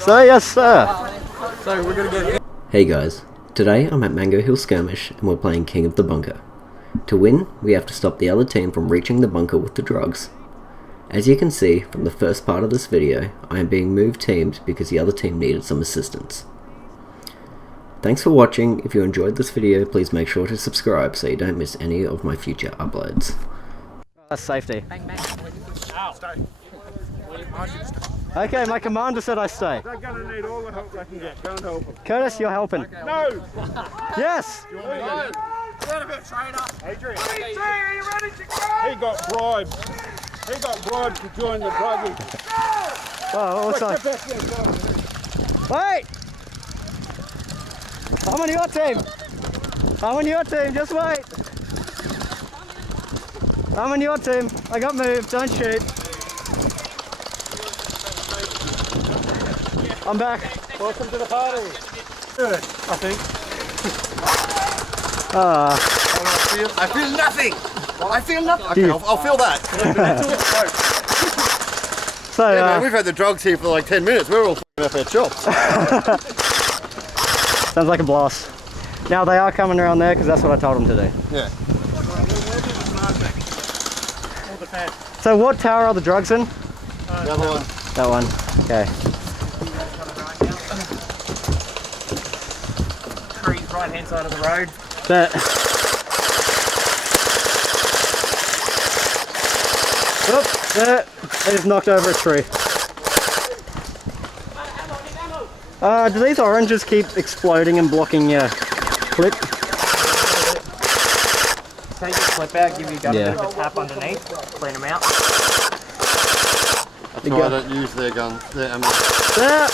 So yes sir. So we're gonna get. Hey guys, today I'm at Hill Skirmish and we're playing King of the Bunker. To win, we have to stop the other team from reaching the bunker with the drugs. As you can see from the first part of this video, I am being moved teams because the other team needed some assistance. Thanks for watching. If you enjoyed this video, please make sure to subscribe so you don't miss any of my future uploads. That's safety. Okay, my commander said I stay. They're gonna need all the help they can get. Go and help them. Curtis, you're helping. No! Yes! No! Adrian, are you ready to go? He got bribed. He got bribed to join the druggies. Oh, what's that? Wait! I'm on your team. I'm on your team, just wait. I'm on your team. I got moved, don't shoot. I'm back. Welcome to the party. Good, I think. I feel nothing. I feel nothing. Okay, I'll feel that. So, yeah, man, we've had the drugs here for like 10 minutes. We're all f***ing up our chops. sounds like a blast. Now they are coming around there because that's what I told them to do. Yeah. So what tower are the drugs in? The other one. That one. Okay. Trees right hand side of the road. That. Oop, there. They just knocked over a tree. Do these oranges keep exploding and blocking your clip? Take your clip out, give you a bit Yeah. of a tap underneath, clean them out. That's why I don't use their guns. Their ammo. There.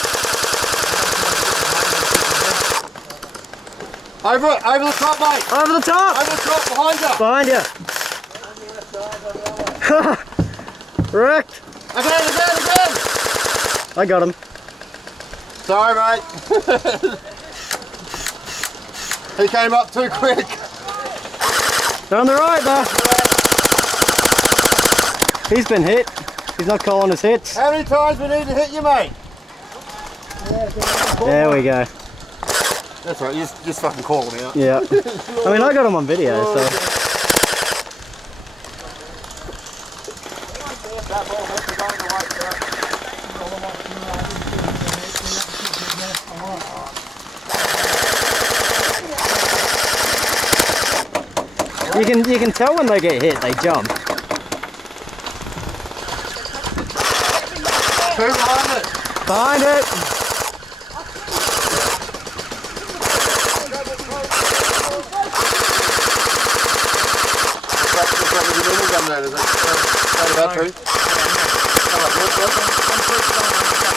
Over the top, mate. Over the top! Over the top, behind you. Behind you. Wrecked. Again. I got him. Sorry, mate. He came up too quick. They're on the right though. He's been hit. He's not calling his hits. How many times we need to hit you, mate? There we go. That's right, you just fucking call him out. Yeah. I mean, I got him on video, so. You can tell when they get hit, they jump. Two behind it. Behind it.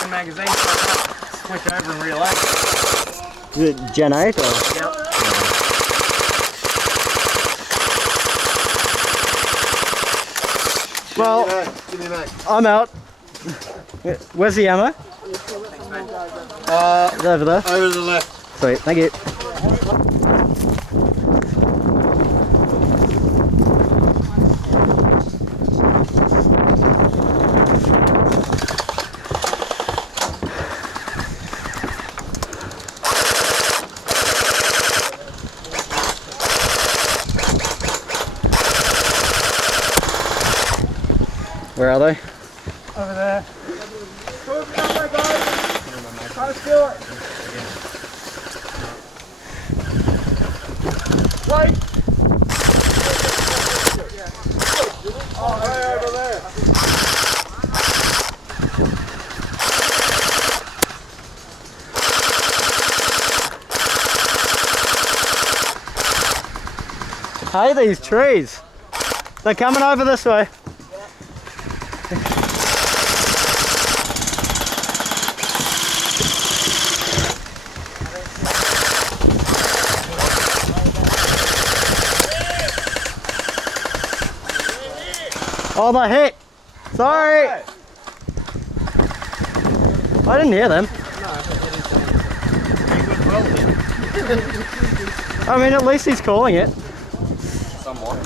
Magazine, so I can switch over and reload. Is it Gen 8 or? Yep. Well, Give me a mag. I'm out. Where's the ammo? It's over there. Over to the left. Sweet, thank you. Where are they? Over there. Let's do it. Wait. Oh, way over there. Hey, these trees. They're coming over this way. Oh, they hit. Sorry. I didn't hear them. I mean, at least he's calling it. Somewhat.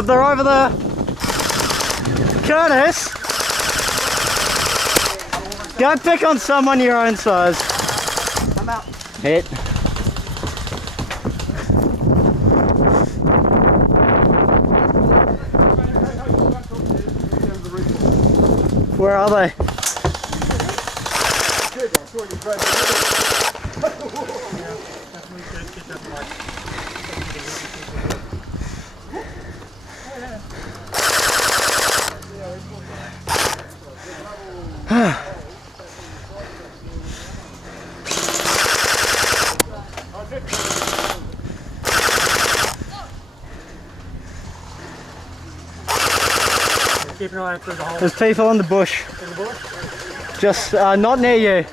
Look, they're over there. Curtis! Go pick on someone your own size. I'm out. Hit. Where are they? Keep your eye through the hole. There's people in the bush. In the bush? Just not near you.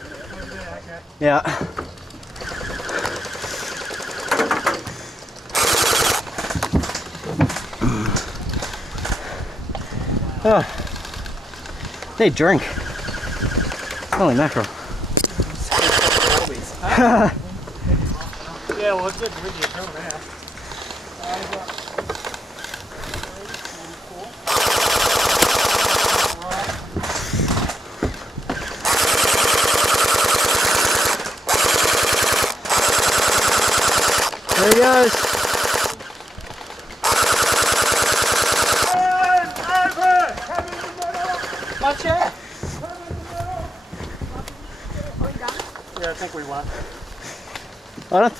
Yeah. Oh. Need drink. Holy mackerel. Yeah, well, it's getting windy now. There he goes. My chair. Yeah, I think we won. I don't.